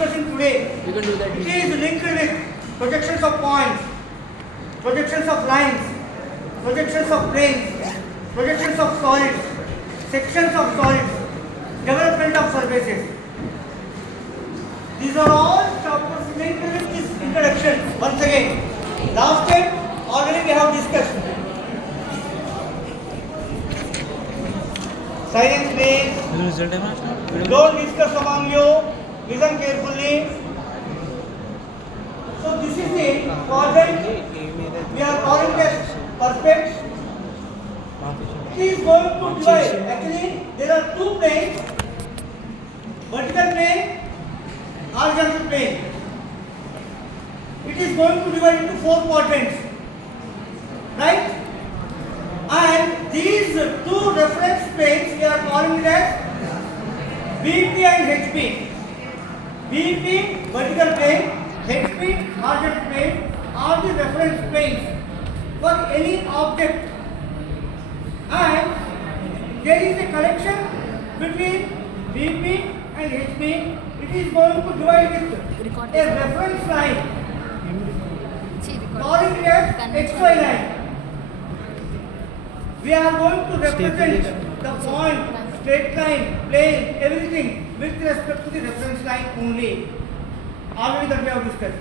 discussing today, You can do that. it is linked with projections of points, projections of lines, projections of planes, projections of solids, sections of solids, development of surfaces. These are all chapters linked with this introduction. Once again, last time already we have discussed. Silence please. Don't discuss among you. Listen carefully. So this is the quadrant. We are calling as perfect. It is going to divide. Actually, there are two planes: vertical plane, horizontal plane. It is going to divide into four quadrants, right? And these two reference planes we are calling it as VP and HP. VP vertical plane, HP horizontal plane are the reference planes for any object. And there is a connection between VP and HP. It is going to divide with a reference line, calling it as XY line. We are going to represent the point, straight line, plane, everything with respect to the reference line only. Already that we have discussed.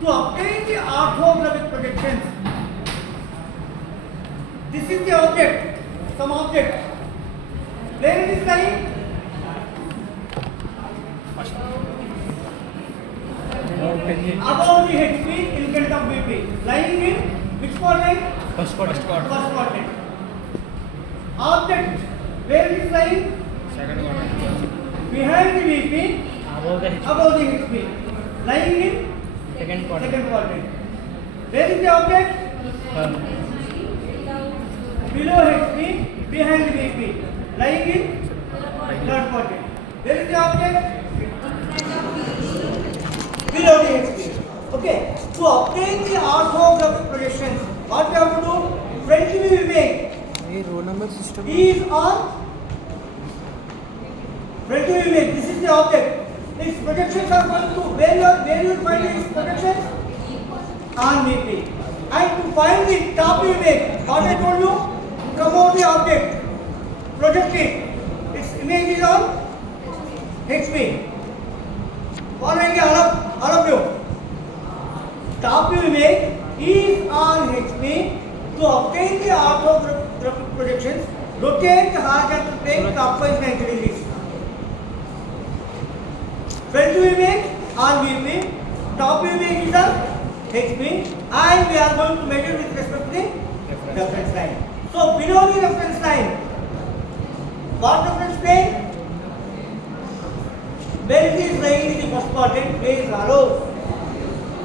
To obtain the orthographic projections, this is the object, some object. Where it is lying? Above the HP in front of VP. Lying in which quadrant? First quadrant. First quadrant. Object, where it is lying? Second quadrant. Behind the VP, Above the above the HP. Lying in second quadrant. second quadrant. Where is the object? Below HP, behind the VP. Lying in third quadrant. Where is the object? Below the HP. Okay. To obtain the orthographic projections, what we have to do? Front view image row number system. is on front view image. This is the object. Its projections are going to where you will find its projections on VP. And to find the top view image, what I told you, come over the object, project it. Its image is on HP. Following all of you. Top view image is on HP. To obtain the orthographic projections, rotate the horizontal plane clockwise 90 degrees. Front view image on VP, top view image is on HP, and we are going to measure with respect to the reference line. So below the reference line, what reference plane? When it is lying in the first quadrant, please follow.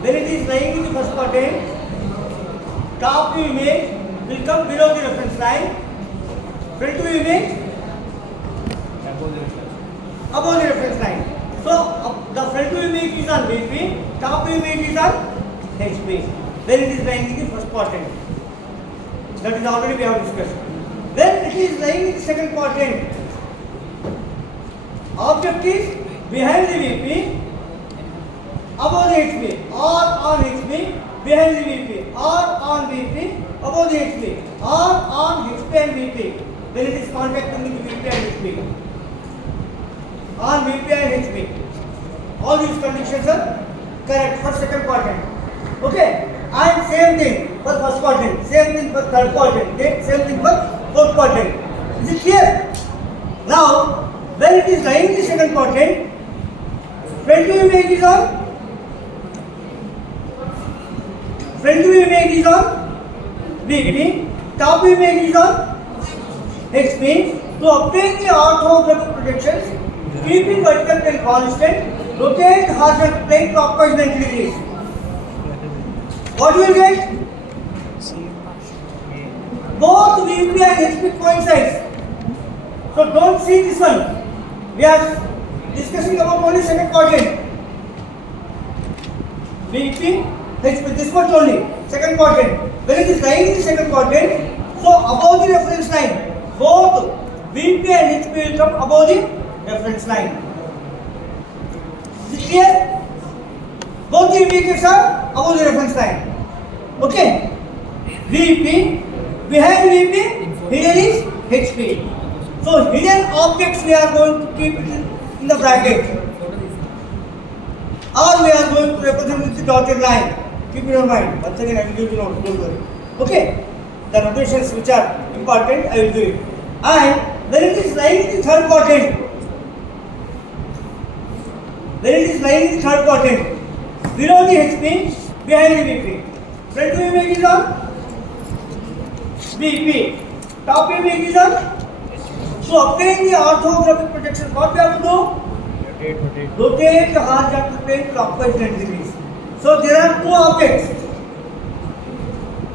When it is lying in the first quadrant, top view image will come below the reference line. Front view image above the reference line. So the front view image is on VP, top view image is on HP. When it is lying in the first quadrant, that is already we have discussed. When it is lying in the second quadrant, object is behind the VP, above the HP, or on HP, behind the VP, or on VP, above the HP, or on HP and VP. When it is contacting the VP and HP, on VP and HP. All these conditions are correct for second quadrant. Okay, and same thing for first quadrant, same thing for third quadrant, same thing for fourth quadrant. Is it clear? Now, when it is lying in the second quadrant, front view image is on VP, top view image is on HP. To obtain the orthographic projections, keeping vertical plane constant, rotate horizontal plane clockwise 90 degrees. What you will get? Both VP and HP coincide. So don't see this one. We are discussing about only second quadrant. VP, HP, this much only. Second quadrant. When it is lying in the second quadrant, so above the reference line, both VP and HP will come above the reference line. Is it clear? Both the images are above the reference line. Okay. VP, behind VP, hidden is HP. So hidden objects we are going to keep in the bracket, or we are going to represent with the dotted line. Keep in your mind. Once again, I will give you notes. Don't worry. Okay. The notations which are important, I will do it. And when it is lying in the third quadrant, below the HP, behind the VP. Front view image is on VP. Top view image is on. To obtain the orthographic projection, what we have to do? Rotate the horizontal plane clockwise 90 degrees. So there are two objects.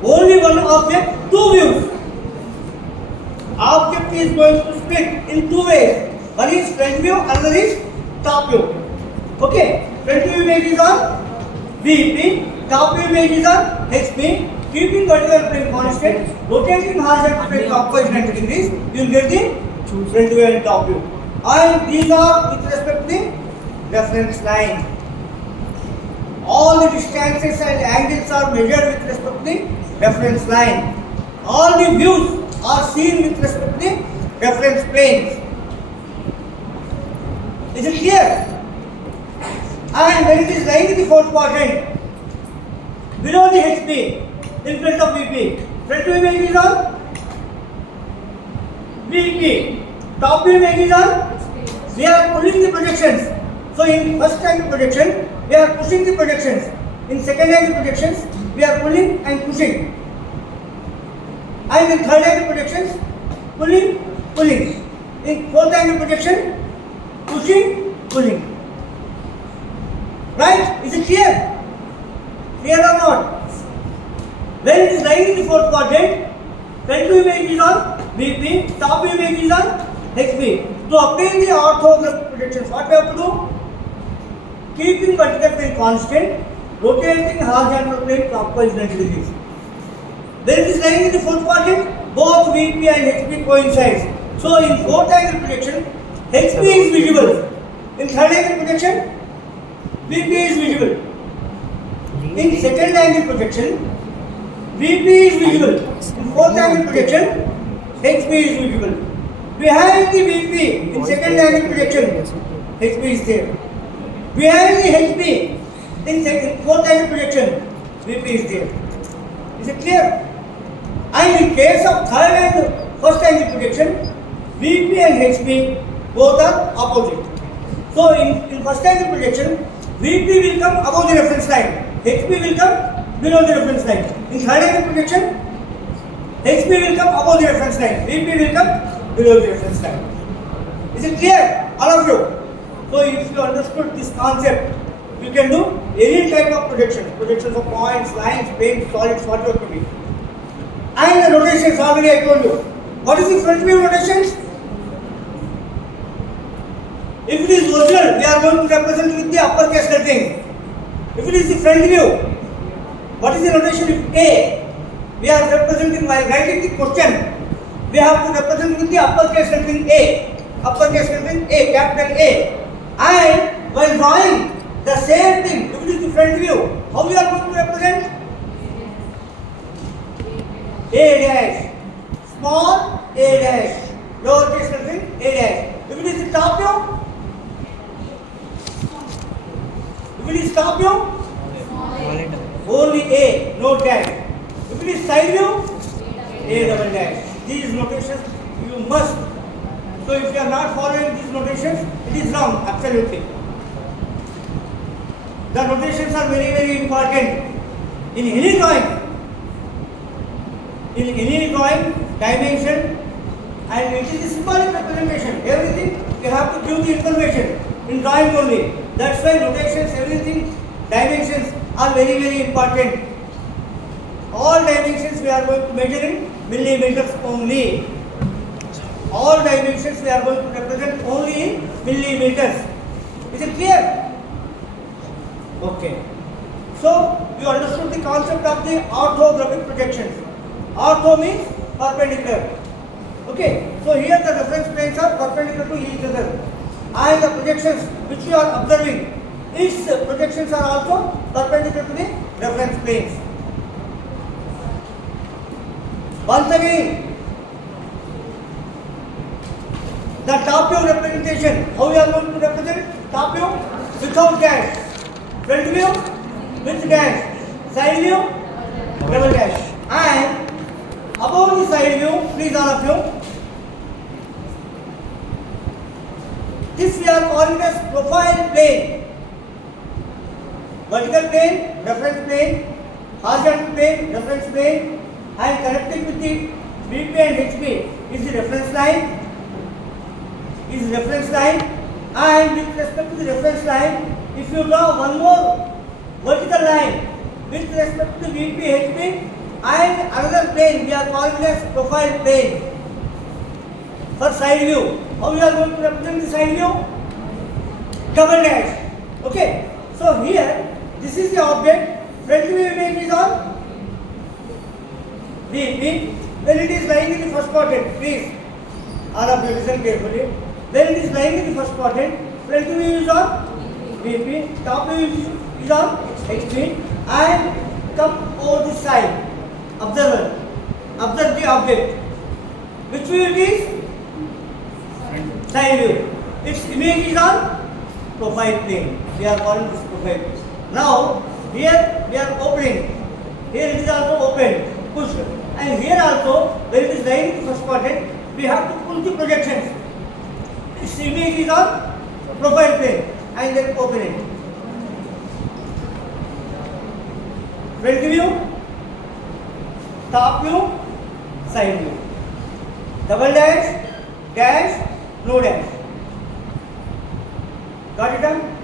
Only one object, two views. Object is going to split in two ways. One is front view, another is top view. Okay, front view image is on VP, top view image is on HP. Keeping vertical plane constant, rotating horizontal plane clockwise 90 degrees, you will get the front view and top view. And these are with respect to the reference line. All the distances and angles are measured with respect to the reference line. All the views are seen with respect to the reference planes. Is it clear? And when it is lying in the fourth quadrant, below the HP, in front of VP, front view image is on VP, top view image is on. We are pulling the projections. So in first angle projection, we are pushing the projections. In second angle projections, we are pulling and pushing. And in third angle projections, pulling. In fourth angle projection, pulling. Right? Is it clear? Clear or not? When it is lying in the fourth quadrant, front view image is on VP, top view image is on HP. To obtain the orthographic projections, what we have to do? Keeping vertical plane constant, rotating horizontal plane clockwise 90 degrees. When it is lying in the fourth quadrant, both VP and HP coincide. So in fourth angle projection, HP is visible. In third angle projection, VP is visible. In second angle projection, VP is visible. In fourth angle projection, HP is visible. Behind the VP, in second angle projection, HP is there. Behind the HP, in fourth angle projection, VP is there. Is it clear? And in case of third and first angle projection, VP and HP both are opposite. So in first angle projection, VP will come above the reference line, HP will come below the reference line. In third angle projection, HP will come above the reference line, VP will come below the reference line. Is it clear? All of you? So if you understood this concept, you can do any type of projections of points, lines, planes, solids, whatever it may be. And the rotations already I told you. What is the front view rotations? If it is original, we are going to represent with the uppercase letting. If it is the front view, what is the notation? If A, we are representing while writing the question, we have to represent with the uppercase letting A, capital A. And while drawing the same thing, if it is the front view, how we are going to represent? A dash, small a dash, lowercase letter A dash. If it is the top view, only A, no dash. If it is side view, A double dash. These notations you must. So if you are not following these notations, it is wrong, absolutely. The notations are very, very important in any drawing. In any drawing, dimension, and it is a symbolic representation. Everything you have to give the information in drawing only. That's why notations, everything, dimensions are very, very important. All dimensions we are going to measure in millimeters only. All dimensions we are going to represent only in millimeters. Is it clear? Okay. So you understood the concept of the orthographic projections. Ortho means perpendicular. Okay. So here the reference planes are perpendicular to each other. And the projections which you are observing its projections are also perpendicular to the reference planes. Once again, the top view representation, how we are going to represent top view? Without dash. Front view with dash. Side view double dash. And above the side view, please all of you, this we are calling as profile plane. Vertical plane, reference plane, horizontal plane, reference plane, and connecting with the VP and HP is the reference line. And with respect to the reference line, if you draw one more vertical line with respect to the VP, HP and another plane, we are calling as profile plane. For side view, how we are going to represent the side view? Double dash. Okay. So here, this is the object. Front view image is on VP. When it is lying in the first quadrant, please, all of you listen carefully. When it is lying in the first quadrant, front view is on VP, top view is on HP, and come over the side. Observe the object. Which view it is? Side view. Its image is on profile plane. We are calling this profile plane. Now, here we are opening. Here it is also open, pushed. And here also, when it is lying in the first quadrant, we have to pull the projections. Its image is on profile plane and then open it. Front view, top view, side view. Double dash, dash, no dash. Got it done?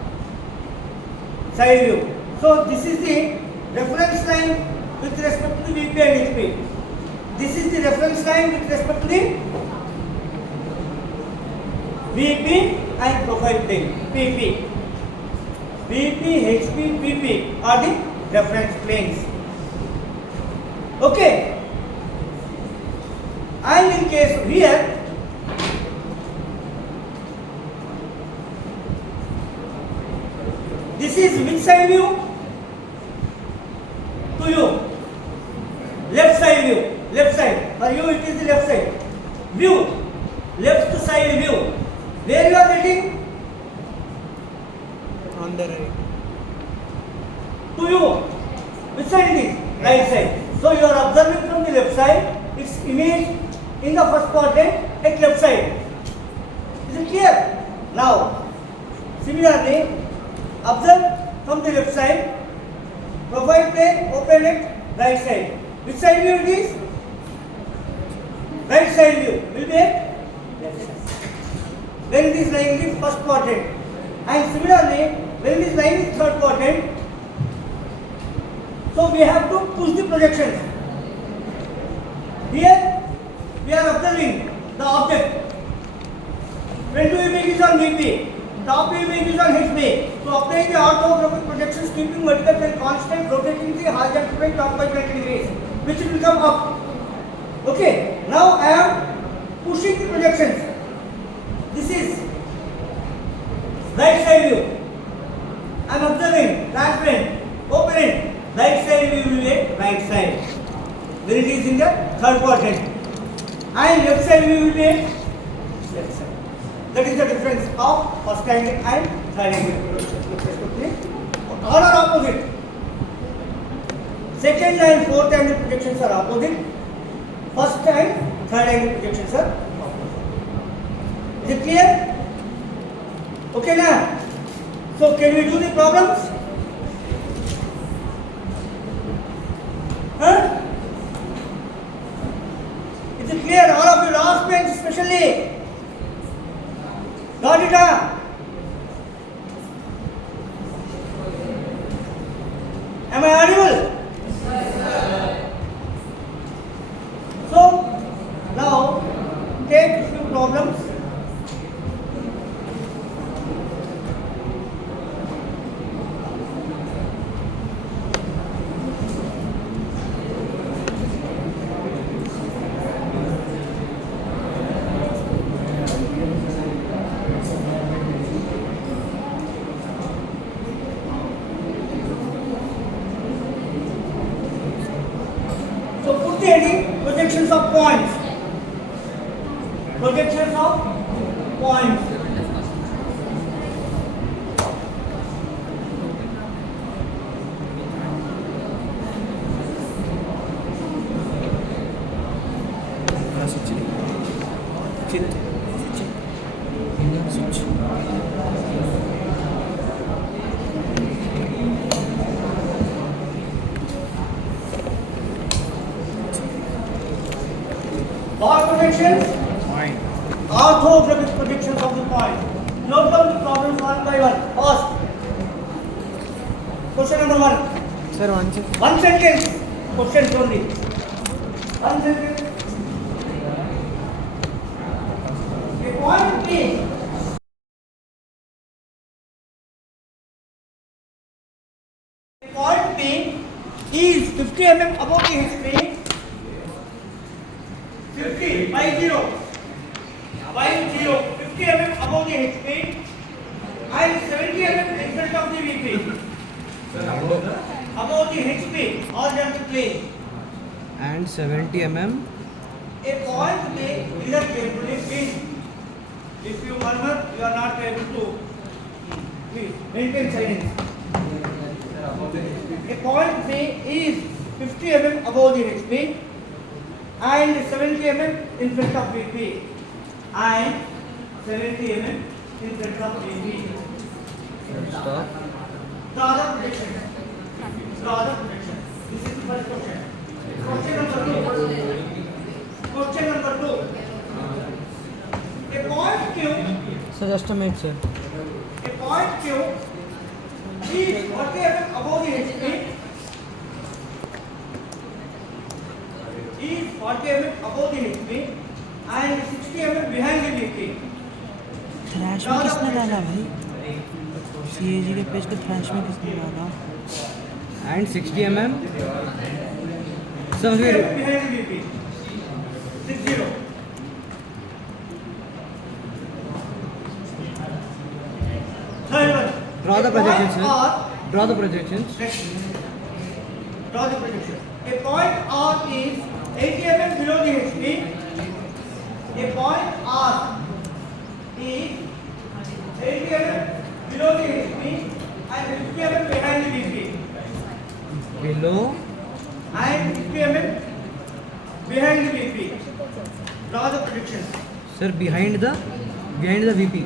Side view. So this is the reference line with respect to the VP and HP. This is the reference line with respect to the VP and profile plane, PP. VP, HP, PP are the reference planes. Okay. And in case of here, this is which side view? To you. Left side view. Left side. For you it is the left side. View. Left side view. Where you are getting? On the right. To you. Which side it is? Right side. So you are observing from the left side, its image in the first quadrant at left side. Is it clear? Now, similarly, observe from the left side, profile plane, open at right side. Which side view it is? Right side view will be at left side. When it is lying in the first quadrant. And similarly, when it is lying in the third quadrant, so we have to push the projections. Here, we are observing the object. Front view image is on VP. Top view image is on HP. To obtain the orthographic projections, keeping vertical plane constant, rotating the horizontal plane clockwise 90 degrees, which will come up. Okay. Now I am pushing the projections. This is right side view. I am observing transparent, open it. Right side view will be at right side. When it is in the third quadrant. And left side view will be at left side. That is the difference of first angle and third angle. All are opposite. Second and fourth angle projections are opposite. First and third angle projections are opposite. Is it clear? Okay now. So can we do the problems? Huh? Is it clear? All of you last bench especially. Got it? Am I audible? So now take a few problems. the heading projections of points. Projections of points. Bar projections, orthographic projections of the point. Note down the problems one by one. First, question number 1. Sir, one second. One sentence. Questions only. One sentence. A point P. A point P is 50 mm above the HP. 50 by 0. 50 mm above the HP and 70 mm in front of the VP. Above the HP or the plane. And 70 mm. A point P, listen carefully, please. If you murmur, you are not able to. Please maintain silence. A point P is 50 mm above the HP and 70 mm in front of VP. And 70 mm in front of VP. Stop. Draw the projection. Draw the projection. This is the first question. Question number 2. Question number 2. A point Q. Sir, just a minute, sir. A point Q is 40 mm above the HP. Is 40 mm above the HP and 60 mm behind the VP. Trash में किसने डाला भाई? CAG के page पे trash में किसने डाला? And 60 mm. Sir, 60 here. mm behind the VP. 60. Third one. Draw the A point projections, sir. R. Draw the projections. Draw the projection. A point R is 80 mm below the HP. A point R is 80 mm below the HP and 50 mm behind the VP. Below. And 50 mm behind the VP. Draw the projection. Sir, behind the VP.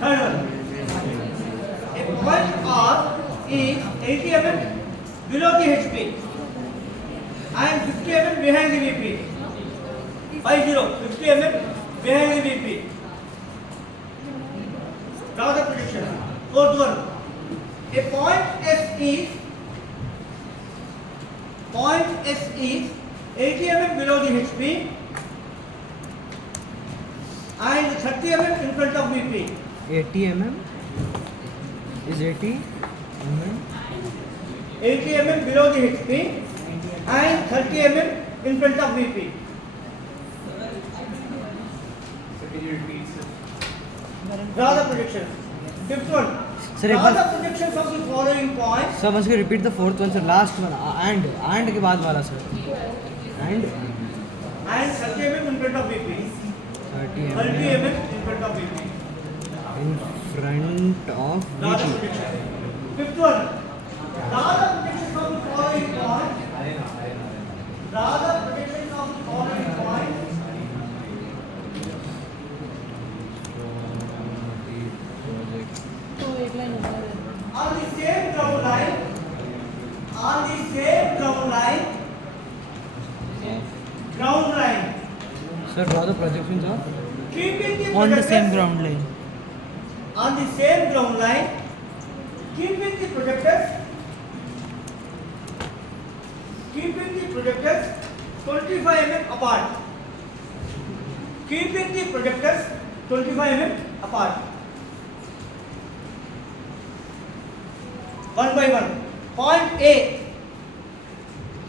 Third one. A point R is 80 mm below the HP and 50 mm behind the VP. 50 mm behind the VP. Draw the projection. Fourth one. A point S is 80 mm below the HP and 30 mm in front of VP. 80 mm. Is 80 mm. 80 mm below the HP and 30 mm in front of VP. Draw the projection. Fifth one. Sir, Draw एक the bar- projections of the following points. Sir, once again repeat the fourth one, sir. Last one. And के बाद वाला, sir. And And 30 mm in front of VP. 30 30 mm mm in front of VP. in front of Draw the VP. projection. Fifth one. Draw the projections of the following points. Draw the projections of the following points. तो एक line होता है. On the same ground line. On the same ground line. Ground line. Sir, draw the projections of. Keeping the On the projectors- same ground line. On the same ground line, keeping the projectors 25 mm apart. Keeping the projectors 25 mm apart. One by one. Point A.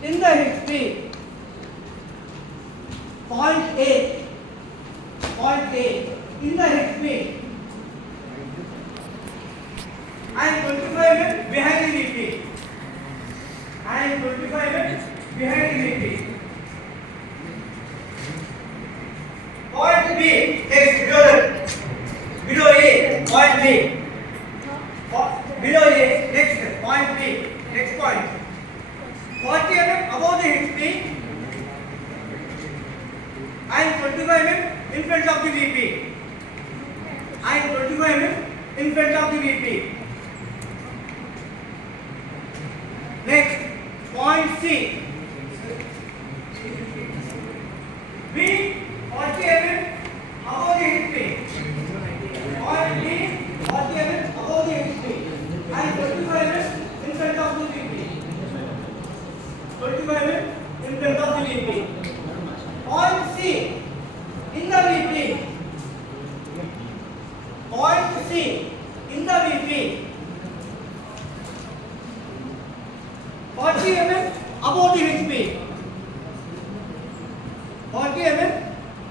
In the HP. Point A. Point A. In the HP. And 25 mm behind the VP. and 25 mm behind the VP. Point B, next below A, point B. Below A, next point B, next point. 40 mm above the HP and 25 mm in front of the VP. And 25 mm in front of the VP. Next, point C. B, 40 mm above the HP. Point B, 40 mm above the HP. And 25 mm in front of the VP. 25 mm in front of the VP. Point C, in the VP. Point C, in the VP. 40 mm above the HP. 40 mm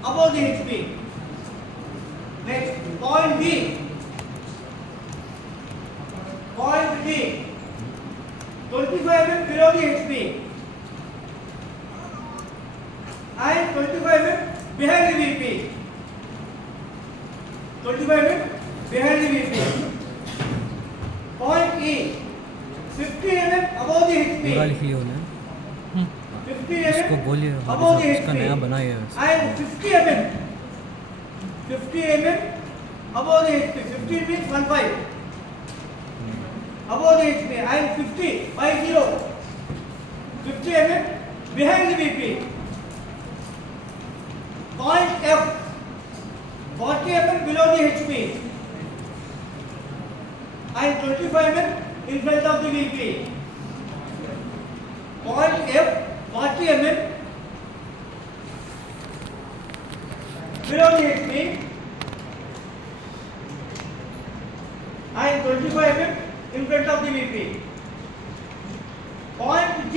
above the HP. Next, point D. Point D. 25 mm below the HP. And 25 mm behind the VP. 25 mm behind the VP. Point E. 50 mm above the पूरा HP. लिख लिया उन्हें 50 इसको mm बोलिए above the उसका नया HP. बनाइए And 50 mm. 50 mm above the HP. 15 means 15. Above the HP. And 50 by 0. 50 mm behind the VP. Point F. 40 mm below the HP. And 25 mm in front of the VP. Point F, 40 mm below the HP and 25 mm in front of the VP. Point G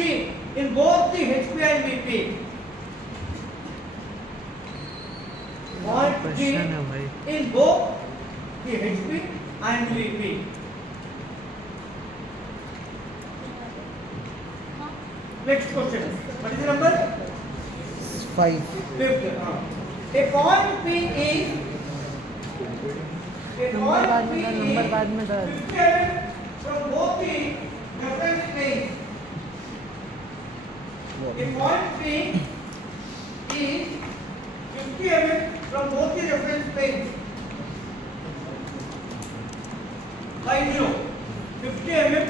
in both the HP and VP. Point G question है भाई in both the HP and the VP. Next question. What is the number? 5 Fifth. A point P is a number बाद point P में डाल is number बाद में डाल 50 mm from both the reference planes. A point P is 50 mm from both the reference planes. By 0. 50 mm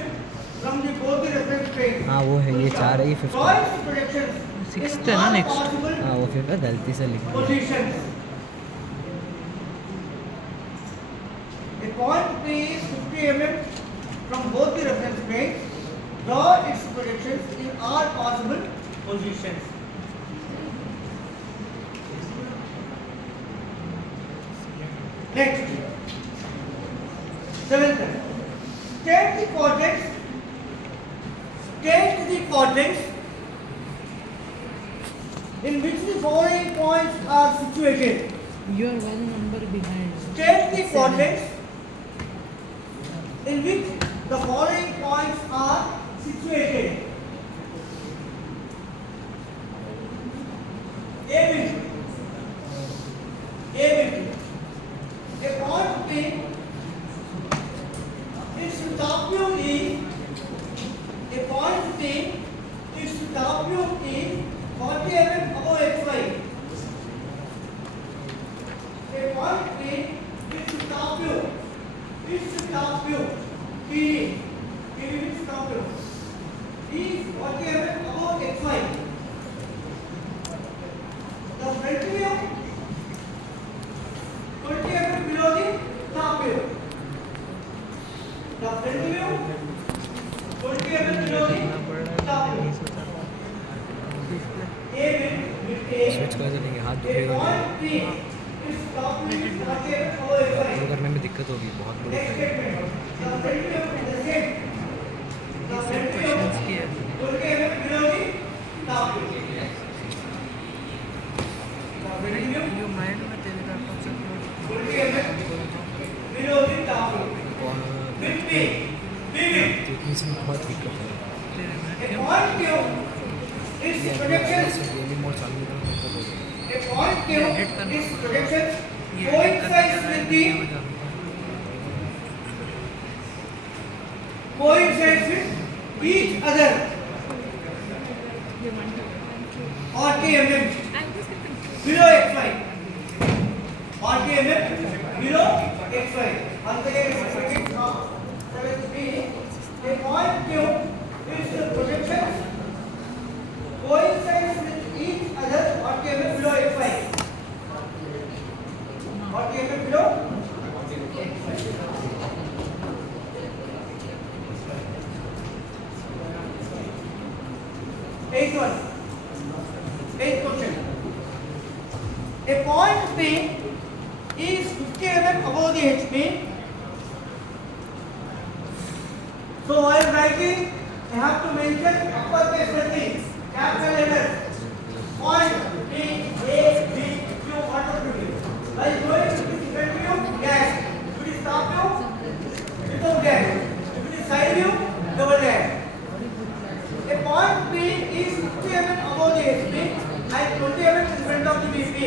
from the both the reference planes. हाँ वो है ये 4 है ये 5 Choice projections. Sixth in है ना all next? possible हाँ वो 5 है गलती से लिखा positions. A point P is 50 mm from both the reference planes. Draw its projections in all possible positions. Next, seventh. State the quadrants. State the quadrants in which the following points are situated. You are one number behind. State the quadrants in which the following points are situated. A bind. A point P its top view is a point P its top view is 40 mm above XY. A point P its top view P its top view is 40 mm above XY. The front view 20 mm below the top view. The front view 20 mm below the top view. A with A. Switch कर देंगे हाथ A दुखेगा point P is top view is 40 mm above तो XY. करने में दिक्कत होगी बहुत बड़ी Next statement. The front view is the same. The front view questions की है 20 mm below the top view. The front view you mind में तेरे का concept 20 mm below the top view. और With P. P with. क्योंकि इसमें बहुत दिक्कत है A point Q is projections. A point Q is projections coincides with each other or kmm below xy. Or kmm below xy. Once again, a point Q is projections coincides with each other or kmm below xy. Or kmm below xy. Eighth question. A point P is 50 mm above the HP. So while writing, I have to mention uppercase letters, capital letters. Point P, A, B, Q, what to do? While going, if it is front view, dash. If it is top view, without dash. If it is side view, double dash. A point P is 50 mm above the HP and 20 mm in front of the BP.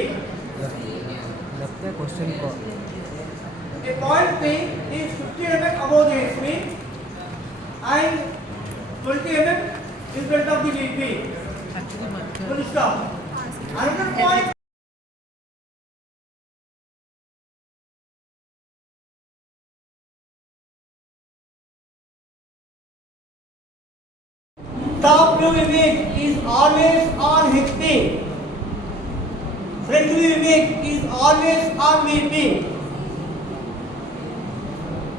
लगता है question को A point P is 50 mm above the HP and 20 mm in front of the BP. Full stop. Another point. Top view image is always on HP. Front view image is always on VP.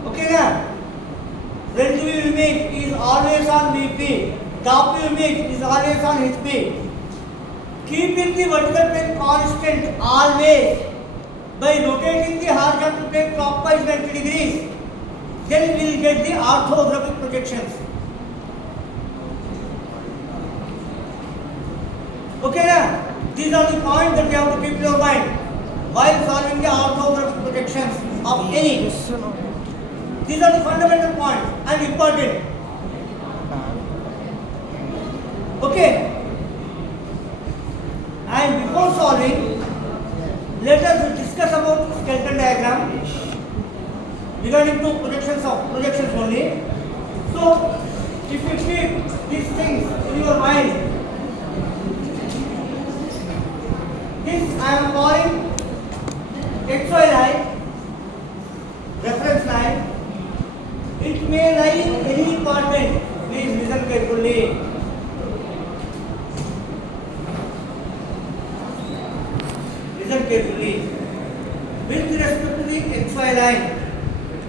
Okay now? Front view image is always on VP. Top view image is always on HP. Keeping the vertical plane constant always by rotating the horizontal plane clockwise 90 degrees. Then we will get the orthographic projections. Okay now? These are the points that you have to keep in your mind while solving the orthographic projections of any. These are the fundamental points and important. Okay? And before solving, let us discuss about skeleton diagram regarding to projections only. So, if you keep these things in your mind, this I am calling XY line, reference line. It may lie in any quadrant. Please listen carefully. Listen carefully. With respect to the XY line,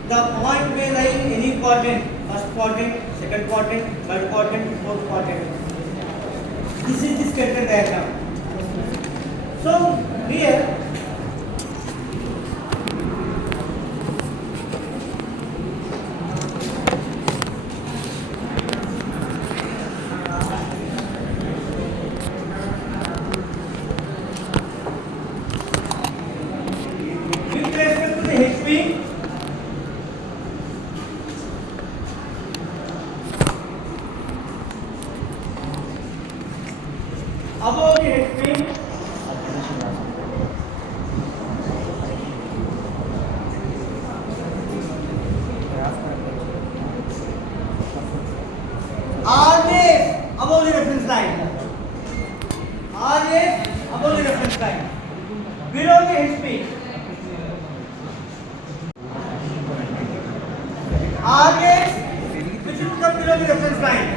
the point may lie in any quadrant. First quadrant, second quadrant, third quadrant, fourth quadrant. This is the skeleton diagram. So here with respect to the HP, above the HP, always above the reference line. Always above the reference line. Below the HP. Always which will come below the reference line.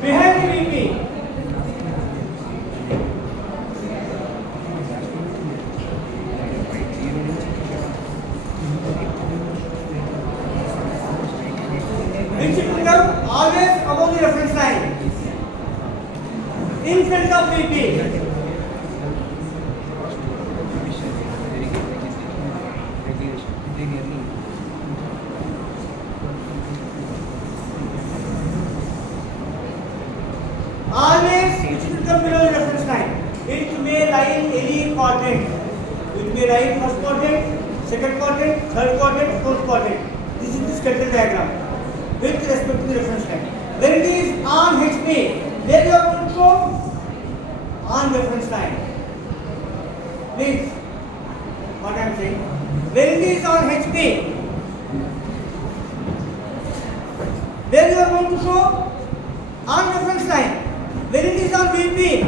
Behind the VP. Which will come always above the reference line. In front of VP. Always it will come below the reference line. It may lie in any quadrant. It may lie in first quadrant, second quadrant, third quadrant, fourth quadrant. This is the skeleton diagram. with respect to the reference line. When it is on HP, where you are going to show? On reference line. Please, what I am saying. When it is on HP, where you are going to show? On reference line. When it is on VP,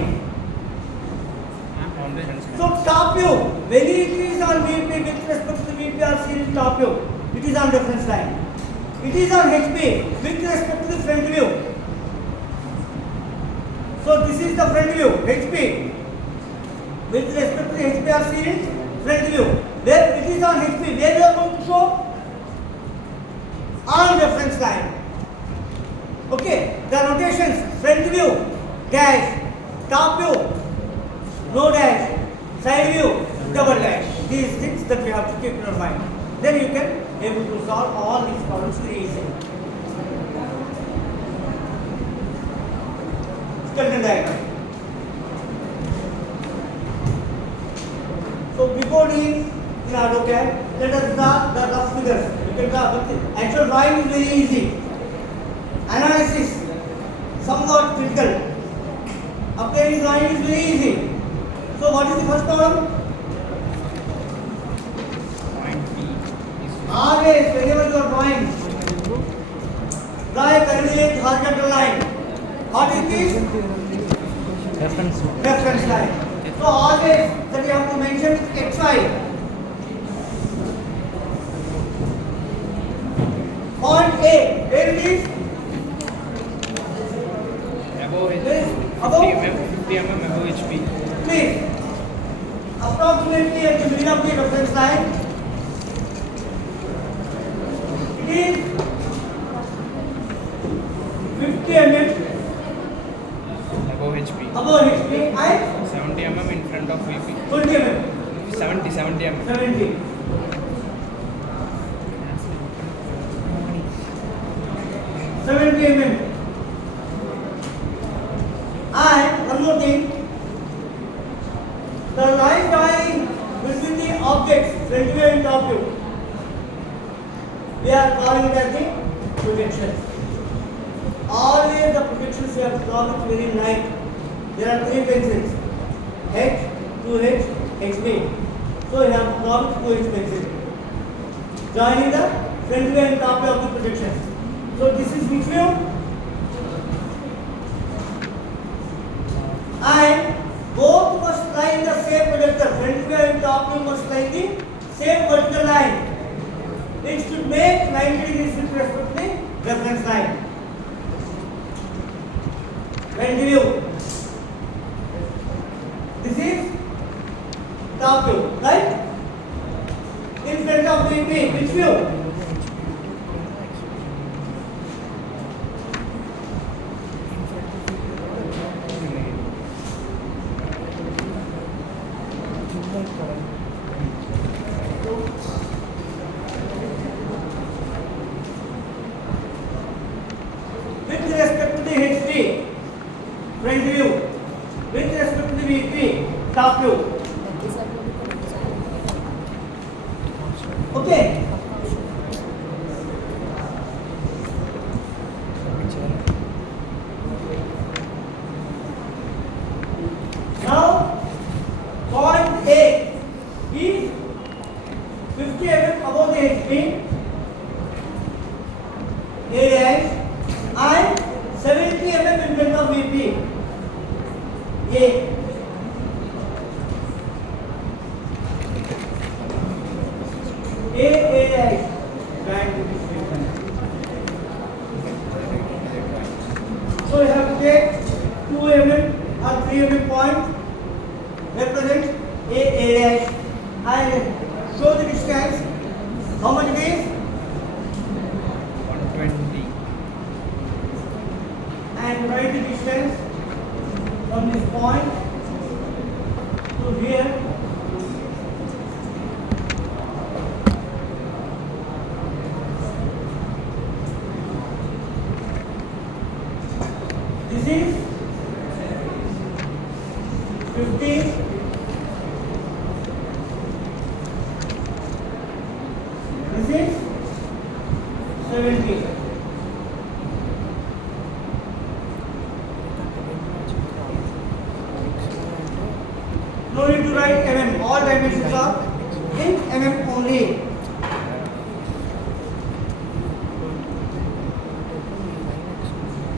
so top view, when it is on VP with respect to VP or series top view, it is on reference line. It is on HP with respect to the front view. So this is the front view, HP. With respect to the HP or series, front view. Where it is on HP, where you are going to show? On reference line. Okay, the rotations, front view, dash, top view, no dash, side view, double dash. These things that we have to keep in our mind. Then you can able to solve all these problems very easily. Skeleton diagram. So before doing in AutoCAD, let us draw the rough figures. You can draw, but actual drawing is very easy. Analysis, somewhat critical. Applying drawing is very easy. So what is the first problem? Always, whenever you are drawing, draw a parallel horizontal line. What is this? Reference. Reference line. So always that you have to mention is XY. Point A, where it is? Above Above? 50 mm above HP. Please. Approximately at the middle of the reference line. It is 50 mm Above HP. above HP and 70 mm in front of VP. 20 mm. 70 mm. 70. 70 mm. And one more thing. The line drawing between the objects, front view and top view, we are calling it as the projections. Always the projections we have drawn it very light. There are three pencils, H, 2H, HB. So we have drawn 2H pencil. Joining the front view and top view of the projections. So this is which view? And both must lie in the same projector. Front view and top view must lie in the same vertical line. It should make 90 degrees with respect to the reference line. Front view. This is top view, right? In front of VP, which view? With respect to the HD, front view. With respect to the VP, top view. Okay. Now, point A is 50 mm above the HP, A dash, and 70 mm in front of VP, A. A dash. So you have to take 2 mm or 3 mm point, represent A dash, and show the distance. How much it is? 120. And write the distance from this point to here. This is 50. This is 70. dimensions are in mm only.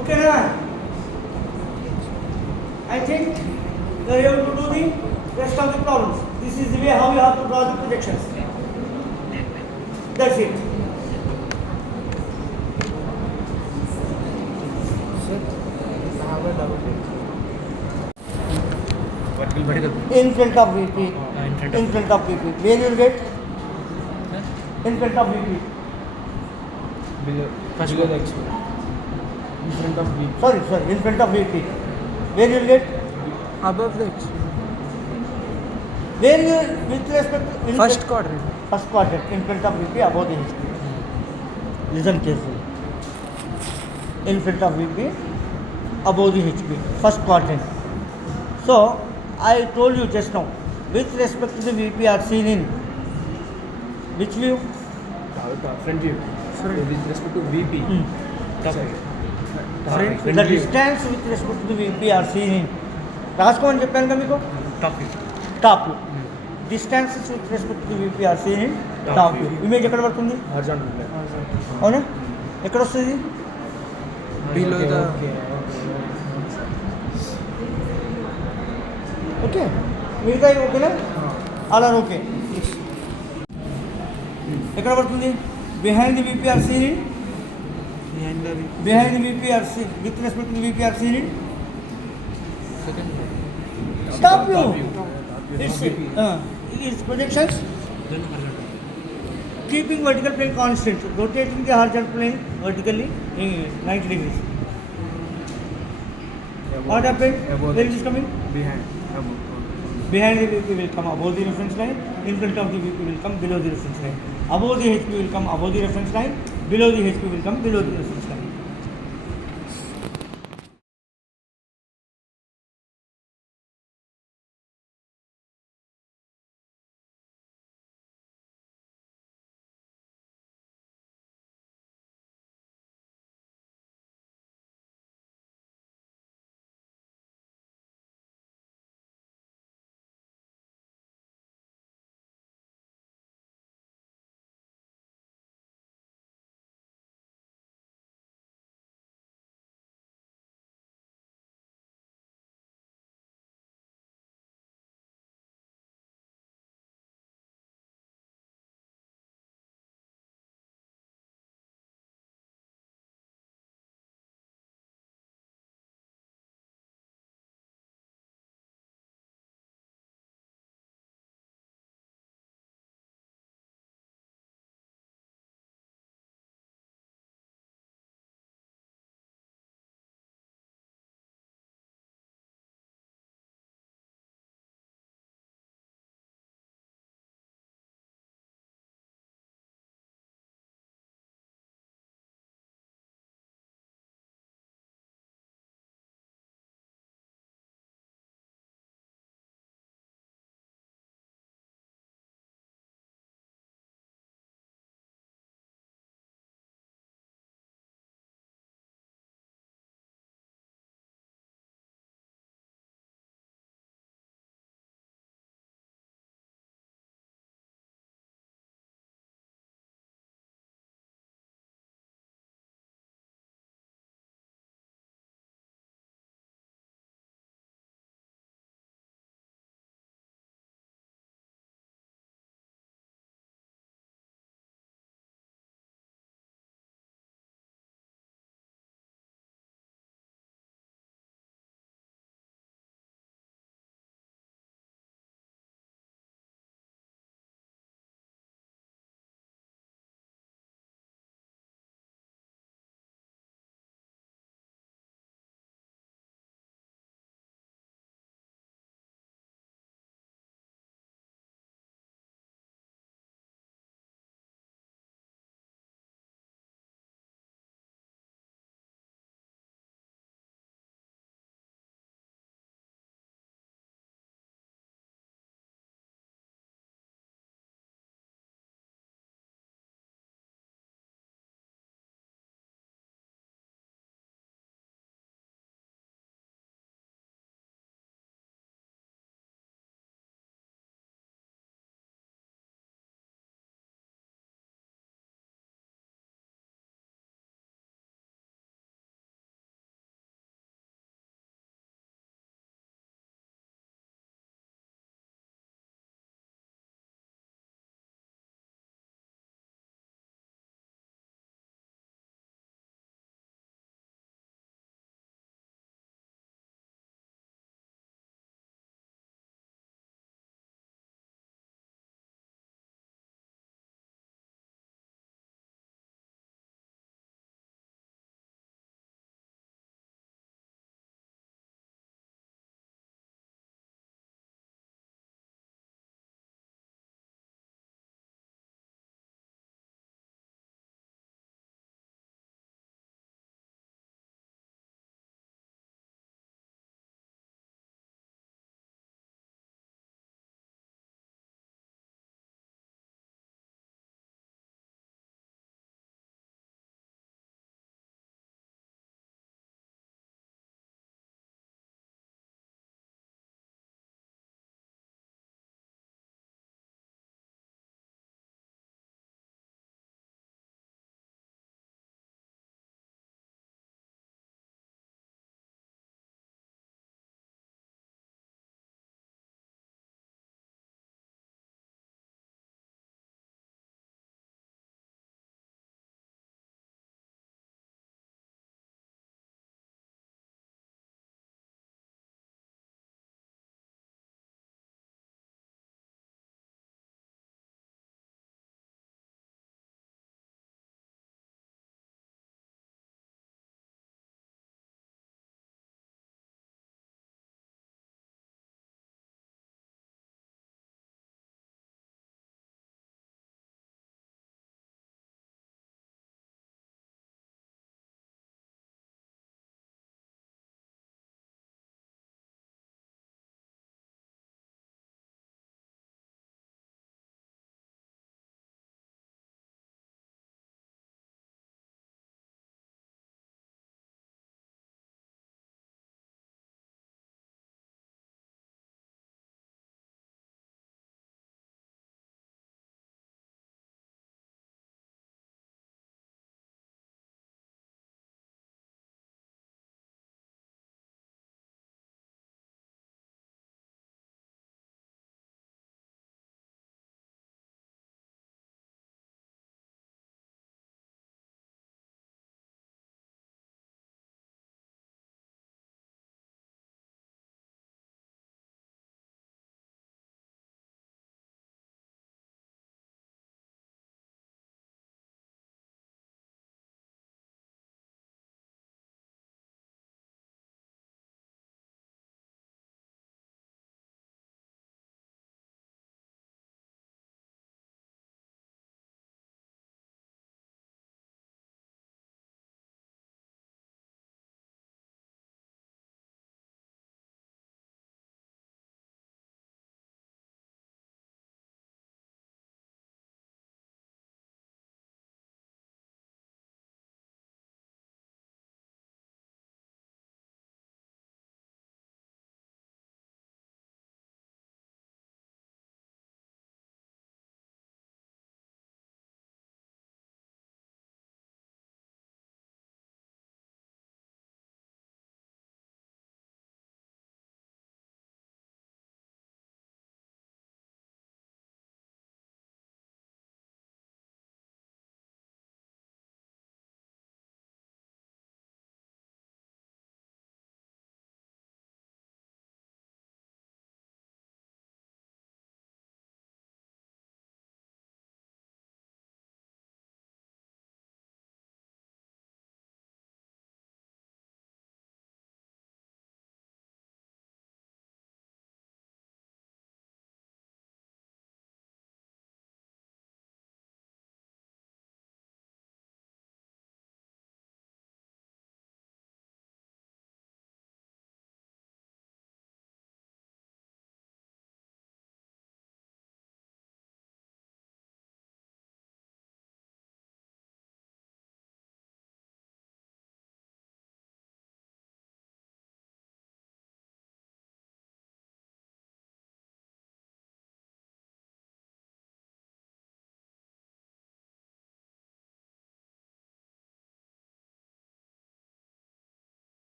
Okay, now I think you are able to do the rest of the problems. This is the way how you have to draw the projections. That's it. In front of VP. In front of VP. Where you will get? In front of VP. Below the XP. In front of VP. Sorry, in front of VP. Where you will get? Above the X. Where you with respect to First quadrant. first quadrant in front of VP above the HP. Listen carefully. In front of VP above the HP. First quadrant. So I told you just now. With respect to the VP are seen in which view? Front view. With respect to VP. The distance with respect to the VP are seen in. రాసుకోమని చెప్పాను కదా మీకు top view. Distances with respect to VP are seen in top view. Image ఎక్కడ పడుతుంది? అవునా? ఎక్కడ వస్తుంది? Below the. Okay మిగతా ఓకేనా? అలా ఓకే. ఎక్కడ పడుతుంది? Behind the VP are seen in behind the VP are seen with respect to VP are seen in top view. Its projections keeping vertical plane constant, rotating the horizontal plane vertically in 90 degrees. What happened? Where it is coming? Behind the VP will come above the reference line, in front of the VP will come below the reference line. Above the HP will come above the reference line, below the HP will come below the reference line.